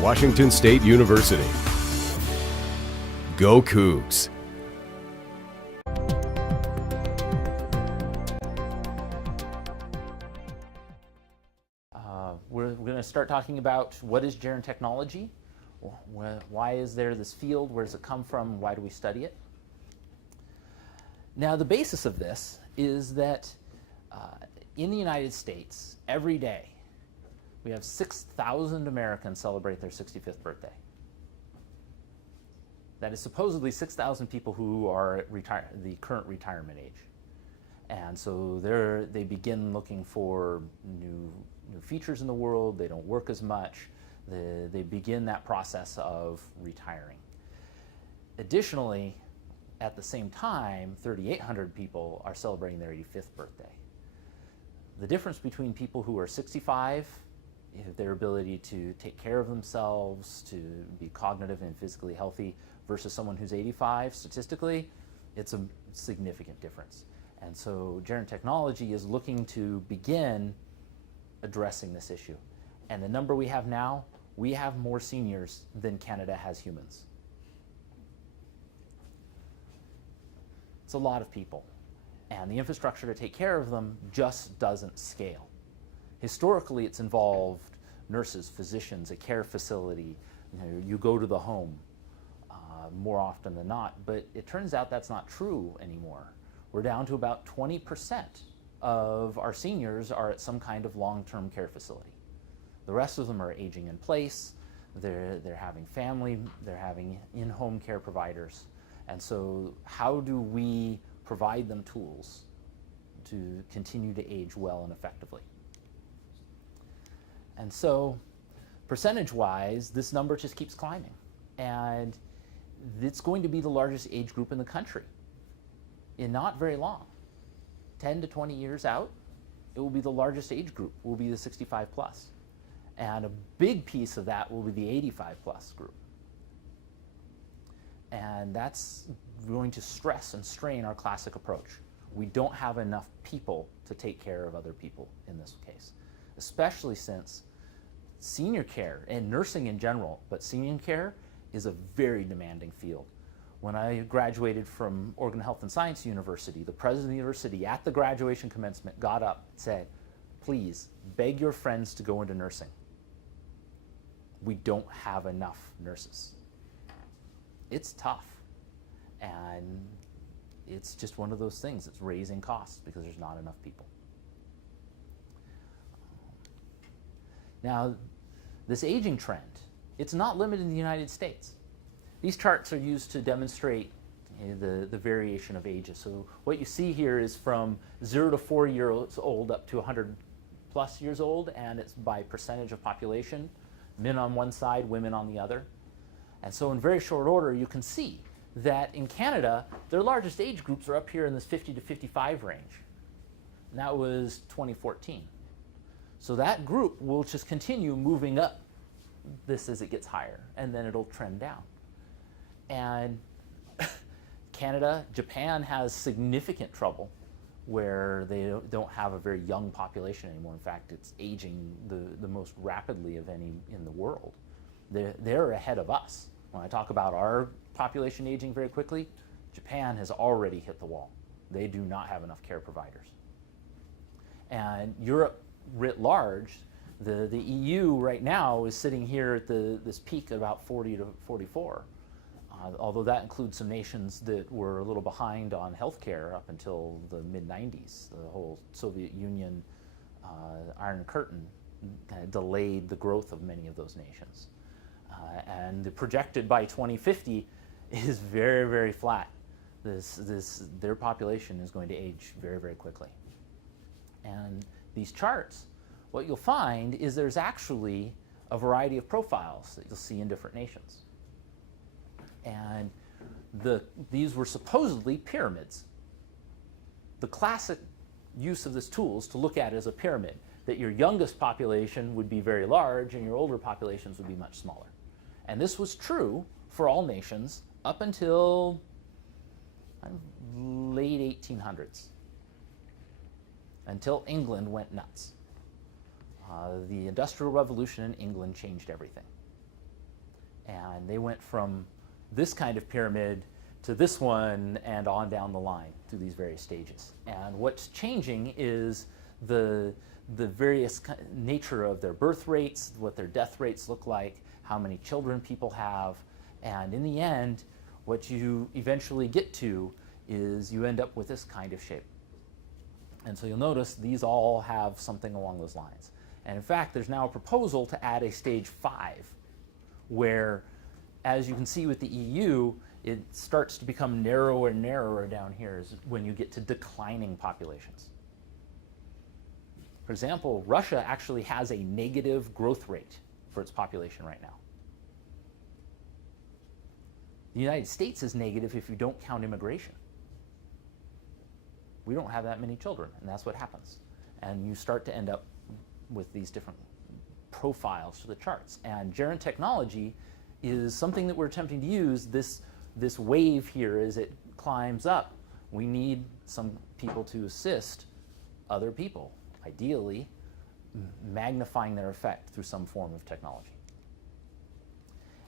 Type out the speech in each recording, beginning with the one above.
Washington State University. Go Cougs! We're going to start talking about what is gerontechnology, why is there this field, where does it come from, why do we study it? Now the basis of this is that in the United States, every day, we have 6,000 Americans celebrate their 65th birthday. That is supposedly 6,000 people who are at the current retirement age. And so they begin looking for new features in the world, they don't work as much, they begin that process of retiring. Additionally, at the same time, 3,800 people are celebrating their 85th birthday. The difference between people who are 65, their ability to take care of themselves, to be cognitive and physically healthy, versus someone who's 85, statistically, it's a significant difference. And so gerontechnology is looking to begin addressing this issue. And the number we have now, we have more seniors than Canada has humans. It's a lot of people. And the infrastructure to take care of them just doesn't scale. Historically, it's involved nurses, physicians, a care facility. You go to the home more often than not, but it turns out that's not true anymore. We're down to about 20% of our seniors are at some kind of long-term care facility. The rest of them are aging in place, they're having family, they're having in-home care providers. And so how do we provide them tools to continue to age well and effectively? And so percentage-wise, this number just keeps climbing. And it's going to be the largest age group in the country in not very long. 10 to 20 years out, it will be the largest age group, will be the 65 plus. And a big piece of that will be the 85 plus group. And that's going to stress and strain our classic approach. We don't have enough people to take care of other people in this case, especially since senior care and nursing in general, but senior care is a very demanding field. When I graduated from Oregon Health and Science University, the president of the university at the graduation commencement got up and said, please beg your friends to go into nursing. We don't have enough nurses. It's tough, and it's just one of those things that's raising costs because there's not enough people. Now, this aging trend, it's not limited in the United States. These charts are used to demonstrate the variation of ages. So what you see here is from 0 to 4 years old up to 100 plus years old, and it's by percentage of population, men on one side, women on the other. And so in very short order, you can see that in Canada, their largest age groups are up here in this 50 to 55 range. And that was 2014. So that group will just continue moving up this as it gets higher, and then it'll trend down. And Canada, Japan has significant trouble where they don't have a very young population anymore. In fact, it's aging the most rapidly of any in the world. They're ahead of us. When I talk about our population aging very quickly, Japan has already hit the wall. They do not have enough care providers. And Europe writ large, the EU right now is sitting here at this peak at about 40 to 44. Although that includes some nations that were a little behind on healthcare up until the mid-90s. The whole Soviet Union Iron Curtain kind of delayed the growth of many of those nations. And projected by 2050 is very, very flat. Their population is going to age very, very quickly. And these charts, what you'll find is there's actually a variety of profiles that you'll see in different nations. And these were supposedly pyramids. The classic use of this tool is to look at it as a pyramid, that your youngest population would be very large and your older populations would be much smaller. And this was true for all nations up until late 1800s, until England went nuts. The Industrial Revolution in England changed everything. And they went from this kind of pyramid to this one and on down the line through these various stages. And what's changing is the various nature of their birth rates, what their death rates look like, how many children people have, and in the end, what you eventually get to is you end up with this kind of shape. And so you'll notice these all have something along those lines. And in fact, there's now a proposal to add a stage 5, where, as you can see with the EU, it starts to become narrower and narrower down here when you get to declining populations. For example, Russia actually has a negative growth rate for its population right now. The United States is negative if you don't count immigration. We don't have that many children, and that's what happens. And you start to end up with these different profiles for the charts. And Gerontechnology is something that we're attempting to use. This wave here, as it climbs up, we need some people to assist other people, ideally magnifying their effect through some form of technology.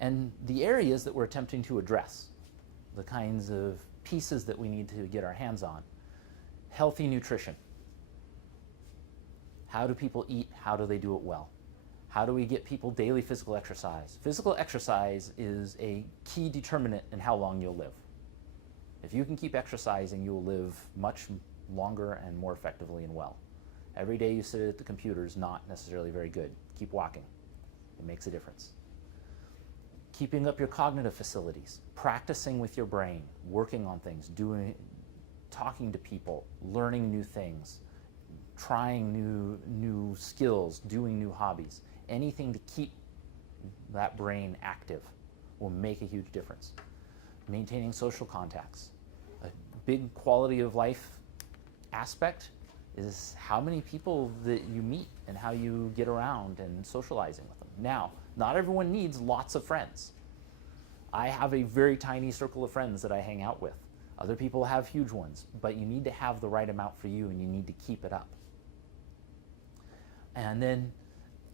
And the areas that we're attempting to address, the kinds of pieces that we need to get our hands on: healthy nutrition. How do people eat? How do they do it well? How do we get people daily physical exercise? Physical exercise is a key determinant in how long you'll live. If you can keep exercising, you will live much longer and more effectively and well. Every day you sit at the computer is not necessarily very good. Keep walking. It makes a difference. Keeping up your cognitive facilities, practicing with your brain, working on things, talking to people, learning new things, trying new skills, doing new hobbies. Anything to keep that brain active will make a huge difference. Maintaining social contacts. A big quality of life aspect is how many people that you meet and how you get around and socializing with them. Now, not everyone needs lots of friends. I have a very tiny circle of friends that I hang out with. Other people have huge ones, but you need to have the right amount for you, and you need to keep it up. And then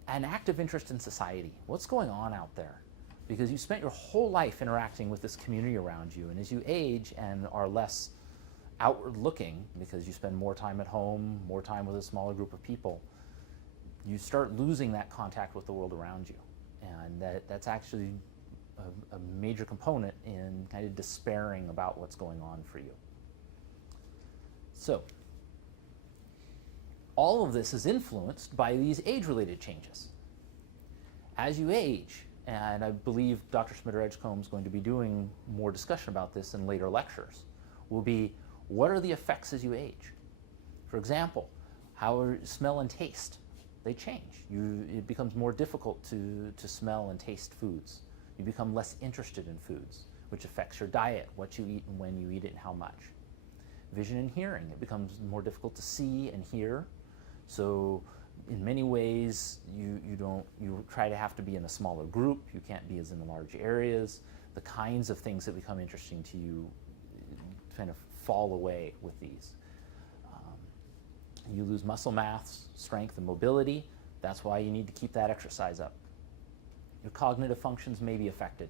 an active interest in society. What's going on out there? Because you spent your whole life interacting with this community around you, and as you age and are less outward looking, because you spend more time at home, more time with a smaller group of people, you start losing that contact with the world around you. And that's actually a major component in kind of despairing about what's going on for you. So, all of this is influenced by these age-related changes. As you age, and I believe Dr. Schmitter-Edgecombe is going to be doing more discussion about this in later lectures, will be what are the effects as you age? For example, how are smell and taste? They change. It becomes more difficult to smell and taste foods. You become less interested in foods, which affects your diet, what you eat and when you eat it and how much. Vision and hearing, it becomes more difficult to see and hear. So in many ways, you try to have to be in a smaller group. You can't be as in large areas. The kinds of things that become interesting to you kind of fall away with these. You lose muscle mass, strength, and mobility. That's why you need to keep that exercise up. Your cognitive functions may be affected.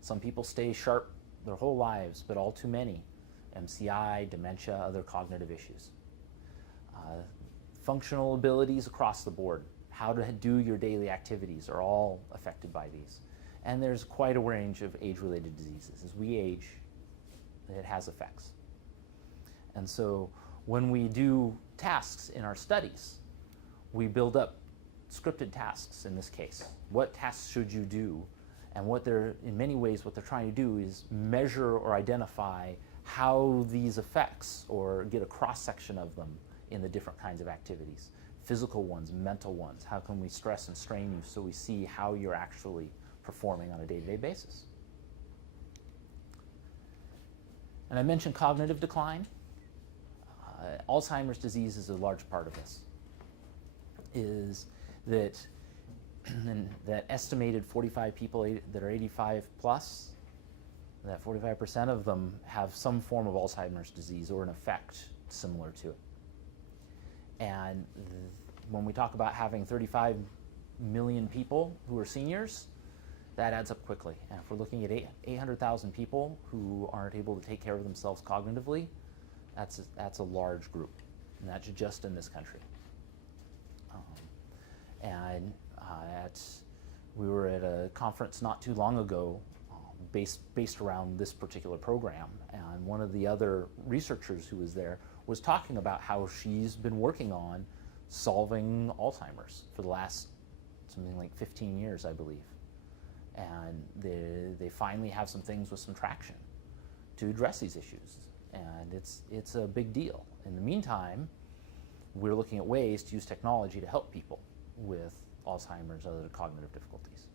Some people stay sharp their whole lives, but all too many. MCI, dementia, other cognitive issues. Functional abilities across the board, how to do your daily activities are all affected by these. And there's quite a range of age-related diseases. As we age, it has effects. And so when we do tasks in our studies, we build up scripted tasks in this case. What tasks should you do? And in many ways, what they're trying to do is measure or identify how these effects, or get a cross-section of them in the different kinds of activities. Physical ones, mental ones. How can we stress and strain you so we see how you're actually performing on a day-to-day basis? And I mentioned cognitive decline. Alzheimer's disease is a large part of this. Is that that estimated 45 people that are 85 plus, that 45% of them have some form of Alzheimer's disease or an effect similar to it. And when we talk about having 35 million people who are seniors, that adds up quickly. And if we're looking at 800,000 people who aren't able to take care of themselves cognitively, that's a large group, and that's just in this country. And we were at a conference not too long ago based around this particular program, and one of the other researchers who was there was talking about how she's been working on solving Alzheimer's for the last something like 15 years, I believe. And they finally have some things with some traction to address these issues, and it's a big deal. In the meantime, we're looking at ways to use technology to help people with Alzheimer's and other cognitive difficulties.